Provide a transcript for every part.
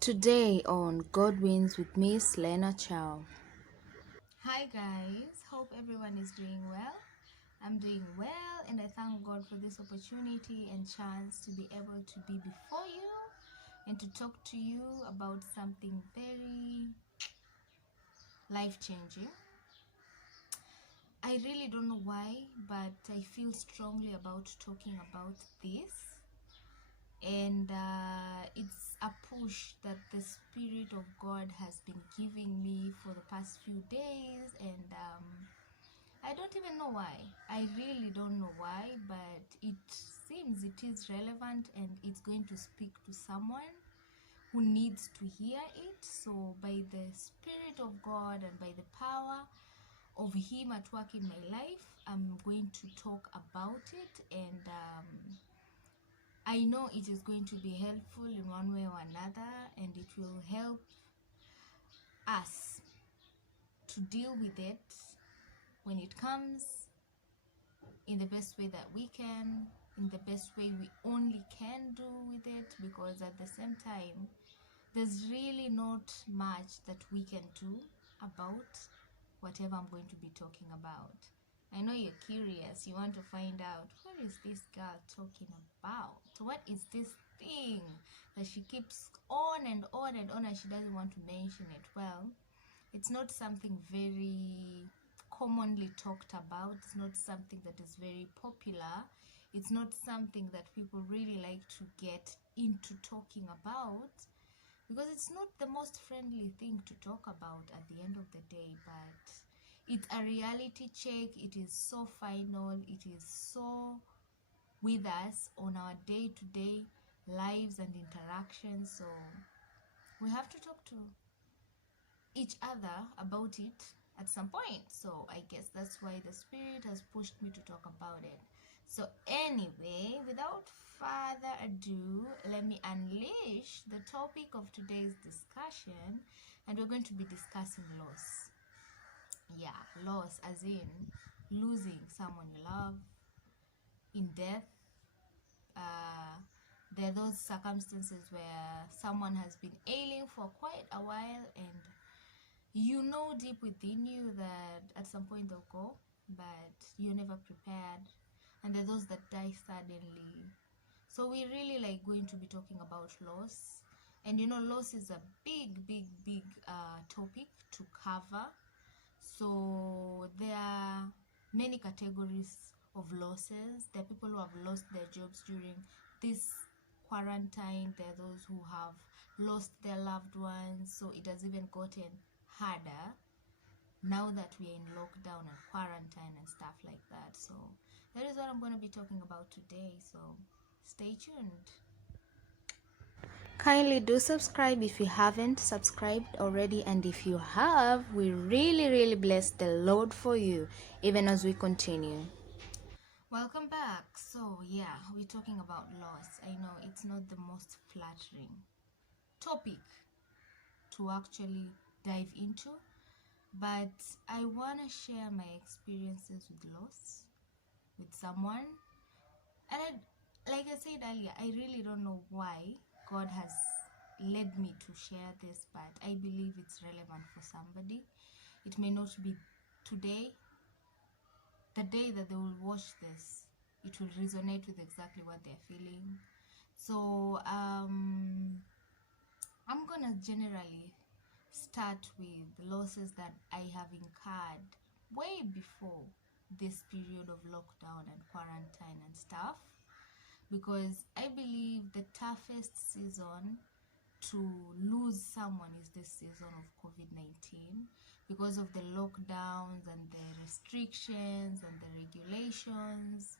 Today on God Wins with Miss Lena Chow. Hi guys, hope everyone is doing well. I'm doing well and I thank God for this opportunity and chance to be able to be before you and to talk to you about something very life-changing. I really don't know why, but I feel strongly about talking about this, and it's a push that the Spirit of God has been giving me for the past few days, and I don't even know why. I really don't know why, but it seems it is relevant and it's going to speak to someone who needs to hear it. So, by the Spirit of God and by the power of Him at work in my life, I'm going to talk about it, and I know it is going to be helpful in one way or another, and it will help us to deal with it when it comes in the best way that we can, in the best way we only can do with it, because at the same time, there's really not much that we can do about whatever I'm going to be talking about. I know you're curious, you want to find out, what is this girl talking about? What is this thing that she keeps on and on and on and she doesn't want to mention it? Well, it's not something very commonly talked about. It's not something that is very popular. It's not something that people really like to get into talking about, because it's not the most friendly thing to talk about at the end of the day. But it's a reality check. It is so final. It is so with us on our day-to-day lives and interactions. So we have to talk to each other about it at some point. So I guess that's why the Spirit has pushed me to talk about it. So anyway, without further ado, let me unleash the topic of today's discussion, and we're going to be discussing loss. Yeah, loss as in losing someone you love, in death. There are those circumstances where someone has been ailing for quite a while, and you know deep within you that at some point they'll go, but you're never prepared. And there are those that die suddenly. So we're really going to be talking about loss. And loss is a big topic to cover. So there are many categories of losses. There are people who have lost their jobs during this quarantine. There are those who have lost their loved ones. So it has even gotten harder now that we are in lockdown and quarantine and stuff like that. So that is what I'm going to be talking about today. So stay tuned. Kindly do subscribe if you haven't subscribed already, and if you have, we really bless the Lord for you, even as we continue. Welcome back. So yeah, we're talking about loss. I know it's not the most flattering topic to actually dive into, but I want to share my experiences with loss with someone. And like I said earlier, I really don't know why God has led me to share this, but I believe it's relevant for somebody. It may not be today, the day that they will watch this, it will resonate with exactly what they're feeling. So I'm gonna generally start with losses that I have incurred way before this period of lockdown and quarantine and stuff, because I believe the toughest season to lose someone is this season of COVID-19, because of the lockdowns and the restrictions and the regulations.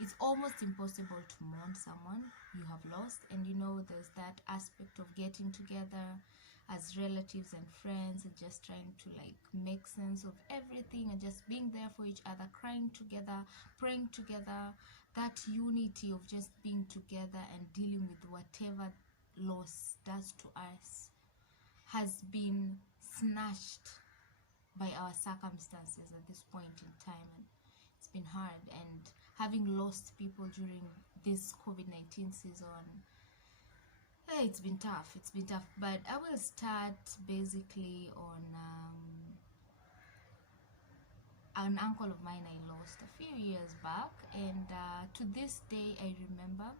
It's almost impossible to mourn someone you have lost. And there's that aspect of getting together as relatives and friends and just trying to make sense of everything and just being there for each other, crying together, praying together, that unity of just being together and dealing with whatever loss does to us has been snatched by our circumstances at this point in time. And it's been hard, and having lost people during this COVID-19 season, Hey, it's been tough. It's been tough. But I will start basically on an uncle of mine I lost a few years back, and to this day I remember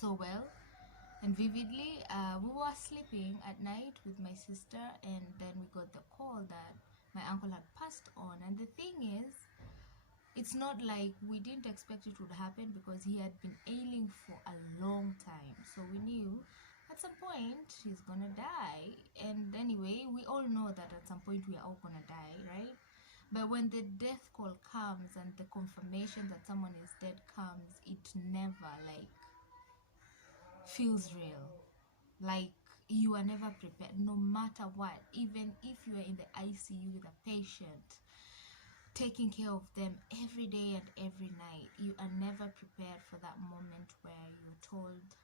so well and vividly. We were sleeping at night with my sister, and then we got the call that my uncle had passed on. And the thing is, it's not like we didn't expect it would happen, because he had been ailing for a long time. So we knew at some point he's gonna die. And anyway, we all know that at some point we are all gonna die, right? But when the death call comes and the confirmation that someone is dead comes, it never like feels real. Like, you are never prepared, no matter what. Even if you are in the ICU with a patient, taking care of them every day and every night, you are never prepared for that moment where you're told,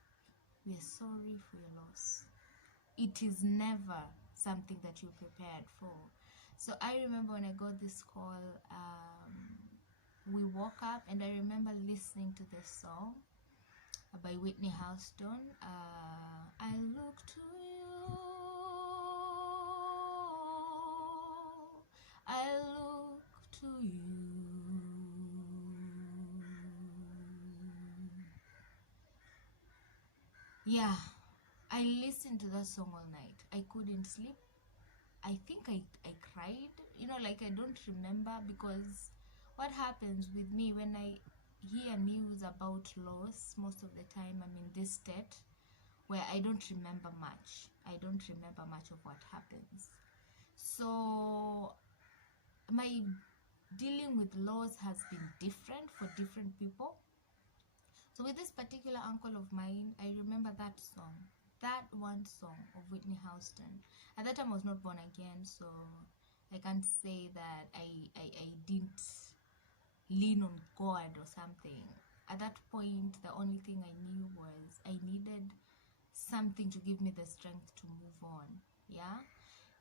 we are sorry for your loss. It is never something that you're prepared for. So I remember when I got this call, we woke up, and I remember listening to this song by Whitney Houston. I look to you, I look to you. Yeah, I listened to that song all night. I couldn't sleep. I think I cried. Like, I don't remember, because what happens with me when I hear news about loss, most of the time I'm in this state where I don't remember much. I don't remember much of what happens. So my dealing with loss has been different for different people. So with this particular uncle of mine, I remember that song, that one song of Whitney Houston. At that time I was not born again, so I can't say that I didn't lean on God or something. At that point, the only thing I knew was I needed something to give me the strength to move on. Yeah.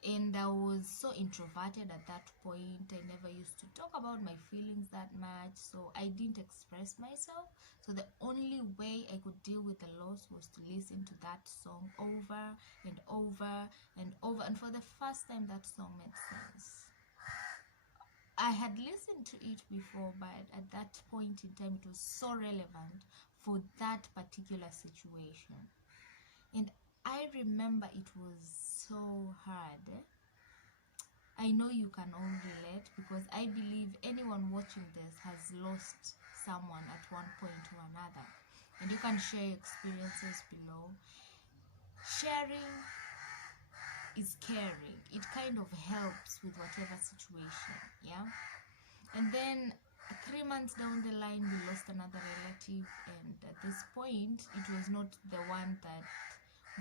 And I was so introverted at that point. I never used to talk about my feelings that much, so I didn't express myself. So the only way I could deal with the loss was to listen to that song over and over and over. And for the first time, that song made sense. I had listened to it before, but at that point in time, it was so relevant for that particular situation. And I remember it was so hard. I know you can all relate, because I believe anyone watching this has lost someone at one point or another. And you can share your experiences below. Sharing is caring. It kind of helps with whatever situation, yeah? And then 3 months down the line, we lost another relative, and at this point, it was not the one that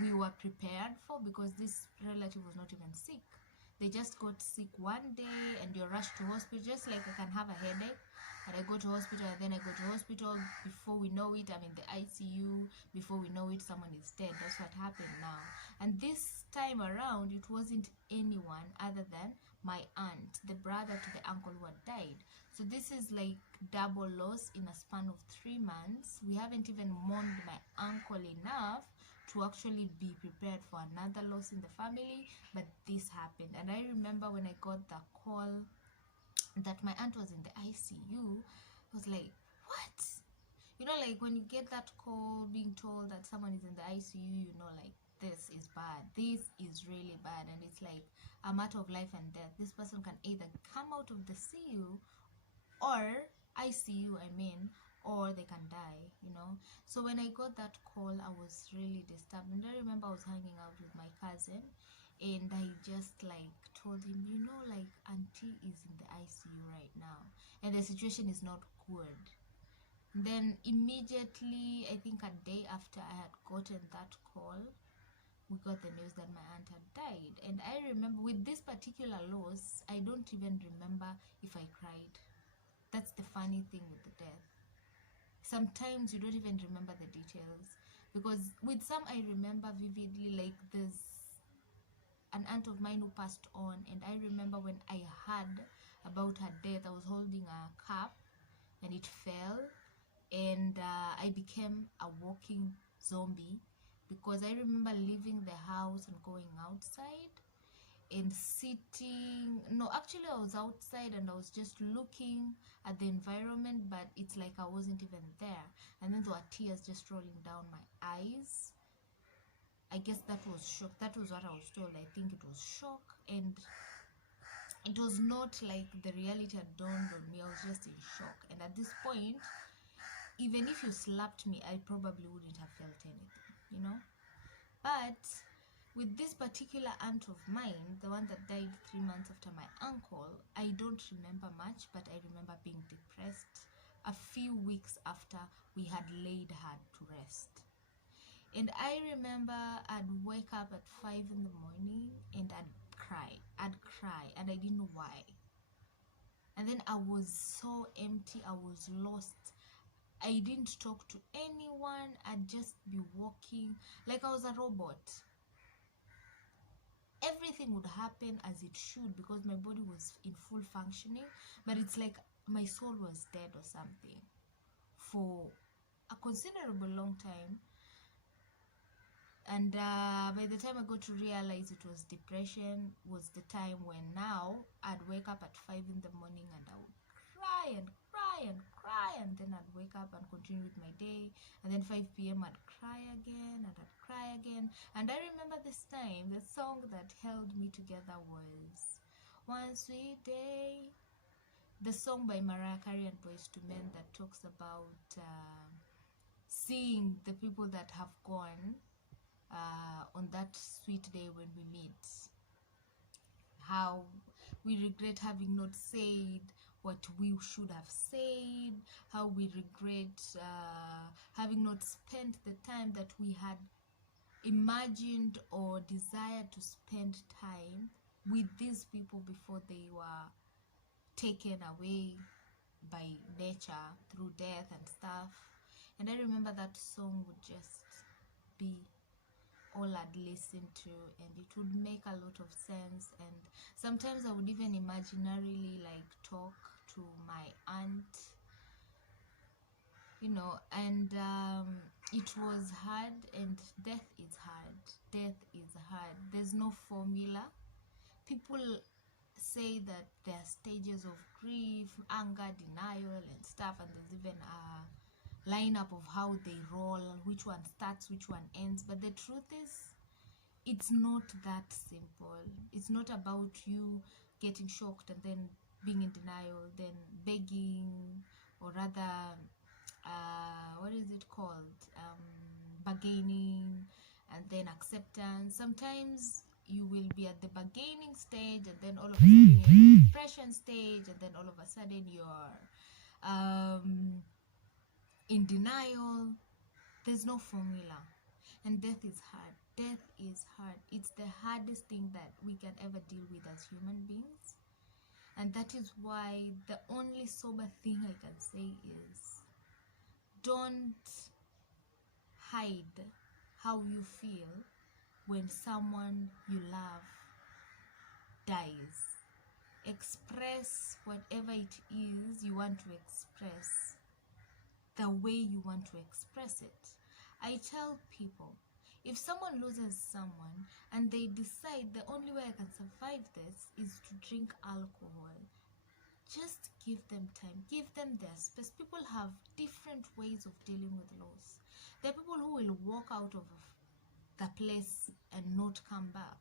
we were prepared for, because this relative was not even sick. They just got sick one day, and you're rushed to hospital, just like I can have a headache and I go to hospital, and then I go to hospital, before we know it I'm in the ICU, before we know it someone is dead. That's what happened now. And this time around, it wasn't anyone other than my aunt, the brother to the uncle who had died. So this is like double loss in a span of 3 months. We haven't even mourned my uncle enough to actually be prepared for another loss in the family, but this happened. And I remember when I got the call that my aunt was in the ICU, I was like, what? Like when you get that call being told that someone is in the ICU, like, this is bad, this is really bad, and it's like a matter of life and death. This person can either come out of the CU or ICU, or they can die. So when I got that call, I was really disturbed. And I remember I was hanging out with my cousin, and I just like told him, like, auntie is in the ICU right now, and the situation is not good. Then immediately, I think a day after I had gotten that call, we got the news that my aunt had died. And I remember with this particular loss, I don't even remember if I cried. That's the funny thing with the death. Sometimes you don't even remember the details, because with some I remember vividly. Like, there's an aunt of mine who passed on, and I remember when I heard about her death, I was holding a cup and it fell, and I became a walking zombie. because I remember leaving the house and going outside and sitting. No, actually I was outside and I was just looking at the environment, but it's like I wasn't even there. And then there were tears just rolling down my eyes. I guess that was shock. That was what I was told. I think it was shock, and it was not like the reality had dawned on me. I was just in shock. And at this point, even if you slapped me, I probably wouldn't have felt anything, you know. But with this particular aunt of mine, the one that died 3 months after my uncle, I don't remember much, but I remember being depressed a few weeks after we had laid her to rest. And I remember I'd wake up at 5 in the morning and I'd cry, and I didn't know why. And then I was so empty, I was lost. I didn't talk to anyone. I'd just be walking like I was a robot. Everything would happen as it should because my body was in full functioning, but it's like my soul was dead or something for a considerable long time. And by the time I got to realize it was depression, was the time when now I'd wake up at 5 in the morning and I would cry and cry and cry, and then I'd wake up and continue with my day, and then 5 p.m. I'd cry again and I'd cry again. And I remember this time the song that held me together was One Sweet Day, the song by Mariah Carey and Boyz II Men that talks about seeing the people that have gone on that sweet day when we meet, how we regret having not said what we should have said, how we regret having not spent the time that we had imagined or desired to spend time with these people before they were taken away by nature through death and stuff. And I remember that song would just be all I'd listen to, and it would make a lot of sense. And sometimes I would even imaginarily like talk to my aunt, you know. And it was hard, and death is hard. Death is hard. There's no formula. People say that there are stages of grief, anger, denial and stuff, and there's even a lineup of how they roll, which one starts, which one ends. But the truth is, it's not that simple. It's not about you getting shocked and then being in denial, then begging, or rather what is it called, bargaining, and then acceptance. Sometimes you will be at the bargaining stage, and then all of a sudden you're in the depression stage, and then all of a sudden you're in denial. There's no formula. And death is hard. Death is hard. It's the hardest thing that we can ever deal with as human beings. And that is why the only sober thing I can say is, don't hide how you feel when someone you love dies. Express whatever it is you want to express the way you want to express it. I tell people, if someone loses someone and they decide the only way I can survive this is to drink alcohol, just give them time, give them their space. People have different ways of dealing with loss. There are people who will walk out of the place and not come back,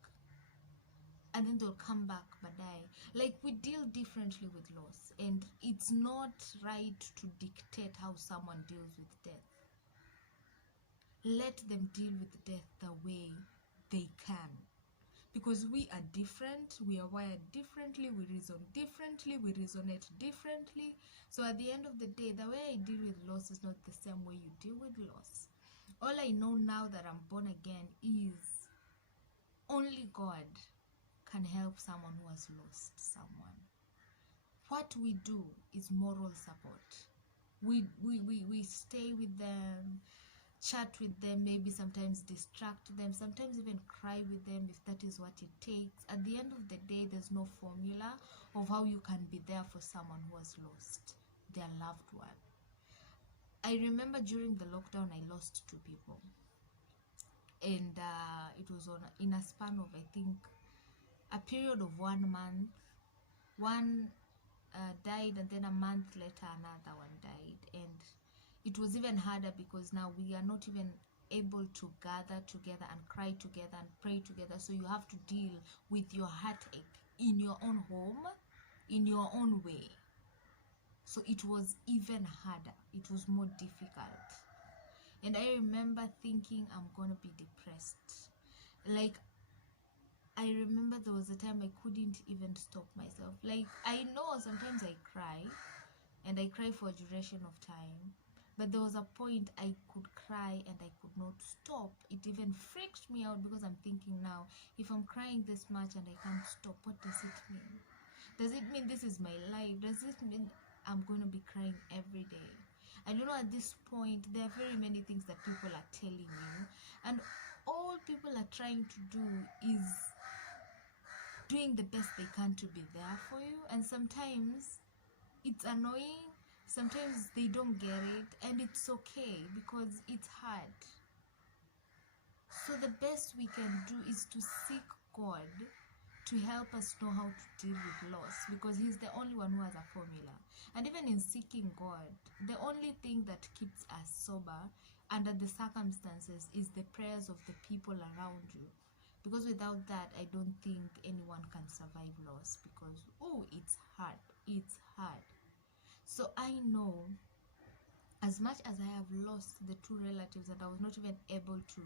and then they'll come back but die. Like, we deal differently with loss, and it's not right to dictate how someone deals with death. Let them deal with death the way they can, because we are different, we are wired differently, we reason differently, we resonate differently. So at the end of the day, the way I deal with loss is not the same way you deal with loss. All I know now that I'm born again is only God can help someone who has lost someone. What we do is moral support. We stay with them, chat with them, maybe sometimes distract them, sometimes even cry with them if that is what it takes. At the end of the day, there's no formula of how you can be there for someone who has lost their loved one. I remember during the lockdown, I lost 2 people. and it was on in a span of, I think, a period of 1 month. One died, and then a month later another one died, and it was even harder because now we are not even able to gather together and cry together and pray together. So you have to deal with your heartache in your own home, in your own way. So it was even harder, it was more difficult. And I remember thinking I'm gonna be depressed. Like, I remember there was a time I couldn't even stop myself. Like, I know sometimes I cry, and I cry for a duration of time, but there was a point I could cry and I could not stop. It even freaked me out because I'm thinking now, if I'm crying this much and I can't stop, what does it mean? Does it mean this is my life? Does it mean I'm going to be crying every day? And you know, at this point, there are very many things that people are telling you, and all people are trying to do is doing the best they can to be there for you. And sometimes it's annoying, sometimes they don't get it, and it's okay because it's hard. So the best we can do is to seek God to help us know how to deal with loss, because he's the only one who has a formula. And even in seeking God, the only thing that keeps us sober under the circumstances is the prayers of the people around you, because without that, I don't think anyone can survive loss, because it's hard, it's hard. So I know, as much as I have lost the two relatives and I was not even able to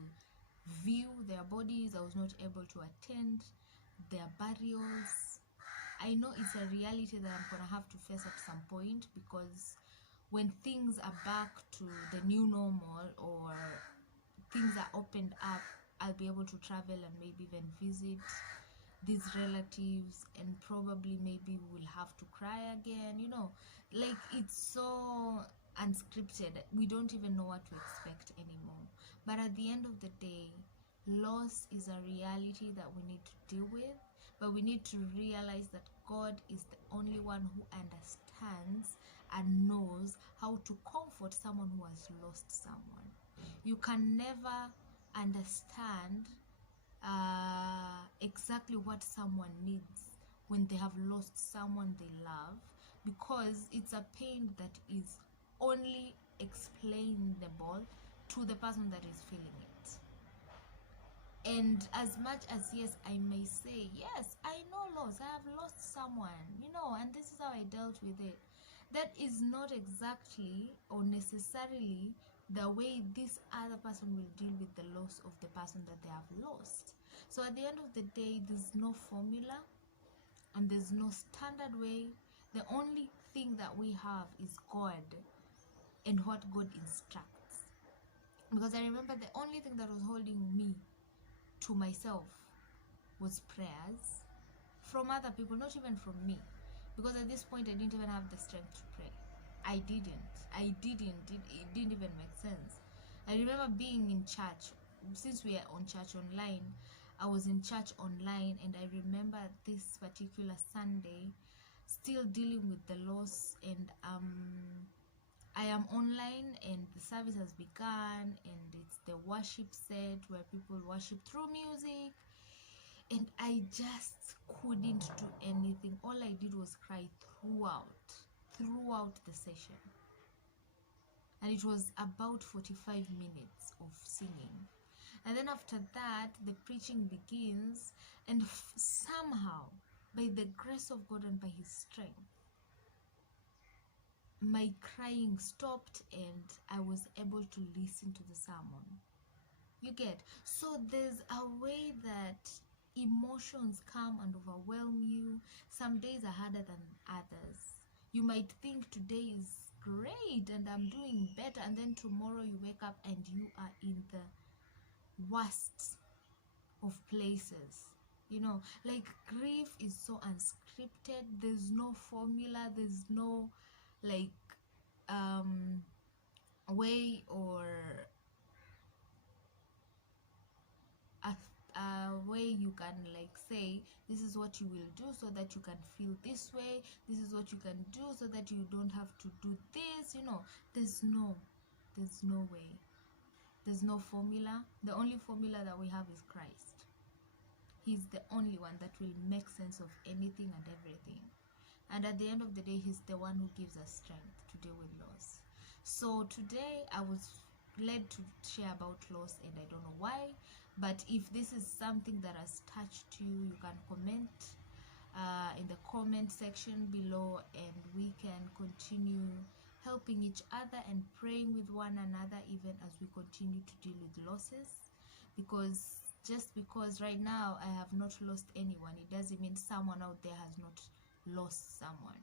view their bodies, I was not able to attend their burials, I know it's a reality that I'm gonna have to face at some point, because when things are back to the new normal, or things are opened up, I'll be able to travel and maybe even visit these relatives, and probably maybe we'll have to cry again, like, it's so unscripted. We don't even know what to expect anymore. But at the end of the day, loss is a reality that we need to deal with, but we need to realize that God is the only one who understands and knows how to comfort someone who has lost someone. You can never understand exactly what someone needs when they have lost someone they love, because it's a pain that is only explainable to the person that is feeling it. And as much as, yes, I may say, yes, I know loss, I have lost someone, and this is how I dealt with it, that is not exactly or necessarily the way this other person will deal with the loss of the person that they have lost. So at the end of the day, there's no formula and there's no standard way. The only thing that we have is God and what God instructs. Because I remember the only thing that was holding me to myself was prayers from other people, not even from me, because at this point I didn't even have the strength to pray. I didn't. It didn't even make sense. I remember being in church, since we are on church online, I was in church online, and I remember this particular Sunday still dealing with the loss, and I am online and the service has begun, and it's the worship set where people worship through music, and I just couldn't do anything. All I did was cry throughout the session, and it was about 45 minutes of singing. And then after that, the preaching begins, and somehow, by the grace of God and by his strength, my crying stopped and I was able to listen to the sermon. You get? So there's a way that emotions come and overwhelm you. Some days are harder than others. You might think today is great and I'm doing better, and then tomorrow you wake up and you are in the worst of places. Like, grief is so unscripted. There's no formula, there's no like way or a way you can like say, this is what you will do so that you can feel this way, this is what you can do so that you don't have to do this. There's no way. There's no formula. The only formula that we have is Christ. He's the only one that will make sense of anything and everything. And at the end of the day, he's the one who gives us strength to deal with loss. So today I was led to share about loss, and I don't know why, but if this is something that has touched you, you can comment in the comment section below, and we can continue helping each other and praying with one another even as we continue to deal with losses. Because just because right now I have not lost anyone, it doesn't mean someone out there has not lost someone.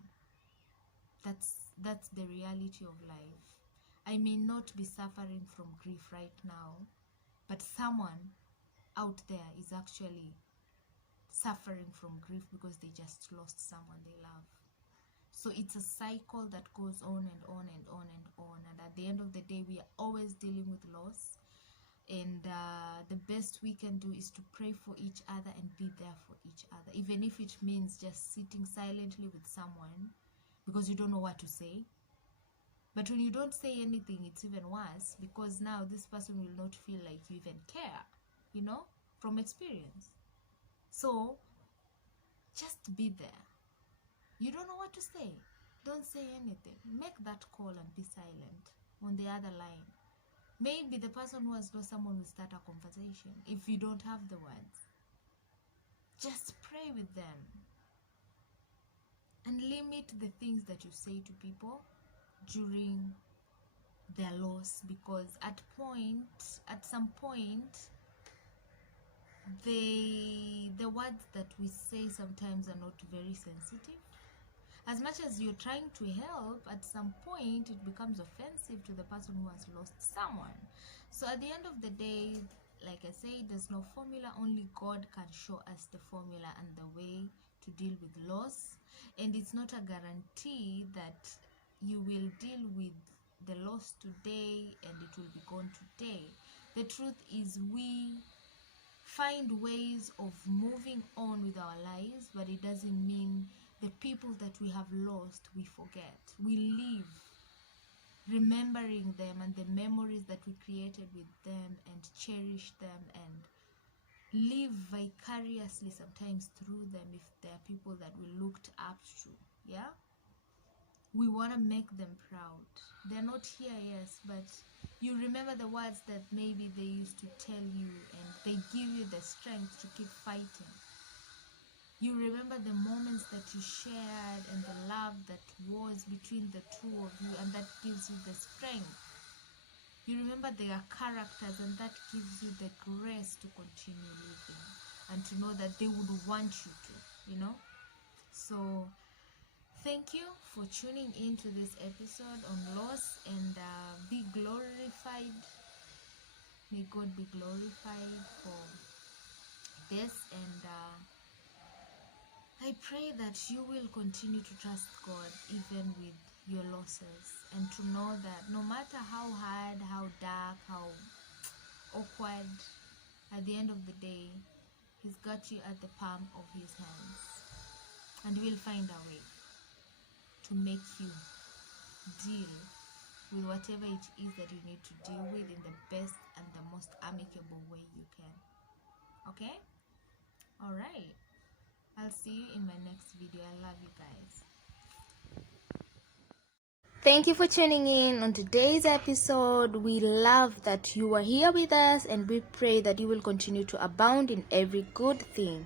That's the reality of life. I may not be suffering from grief right now, but someone out there is actually suffering from grief because they just lost someone they love. So it's a cycle that goes on and on and on and on, and at the end of the day, we are always dealing with loss. And the best we can do is to pray for each other and be there for each other, even if it means just sitting silently with someone because you don't know what to say. But when you don't say anything, it's even worse, because now this person will not feel like you even care, you know, from experience. So just be there. You don't know what to say, don't say anything. Make that call and be silent on the other line. Maybe the person who has lost someone will start a conversation. If you don't have the words, just pray with them and limit the things that you say to people during their loss, because at some point the words that we say sometimes are not very sensitive. As much as you're trying to help, at some point it becomes offensive to the person who has lost someone. So at the end of the day, like I say, there's no formula. Only God can show us the formula and the way to deal with loss. And it's not a guarantee that you will deal with the loss today and it will be gone today. The truth is, we find ways of moving on with our lives, but it doesn't mean the people that we have lost we forget. We live remembering them and the memories that we created with them, and cherish them and live vicariously sometimes through them if they are people that we looked up to. Yeah, we want to make them proud. They're not here, yes, but you remember the words that maybe they used to tell you, and they give you the strength to keep fighting. You remember the moments that you shared and the love that was between the two of you, and that gives you the strength. You remember their characters, and that gives you the grace to continue living and to know that they would want you to, you know. So thank you for tuning into this episode on loss, and be glorified. May God be glorified for this, and I pray that you will continue to trust God even with your losses, and to know that no matter how hard, how dark, how awkward, at the end of the day, He's got you at the palm of His hands, and will find a way to make you deal with whatever it is that you need to deal with in the best and the most amicable way you can. Okay? Alright. I'll see you in my next video. I love you guys. Thank you for tuning in on today's episode. We love that you are here with us, and we pray that you will continue to abound in every good thing.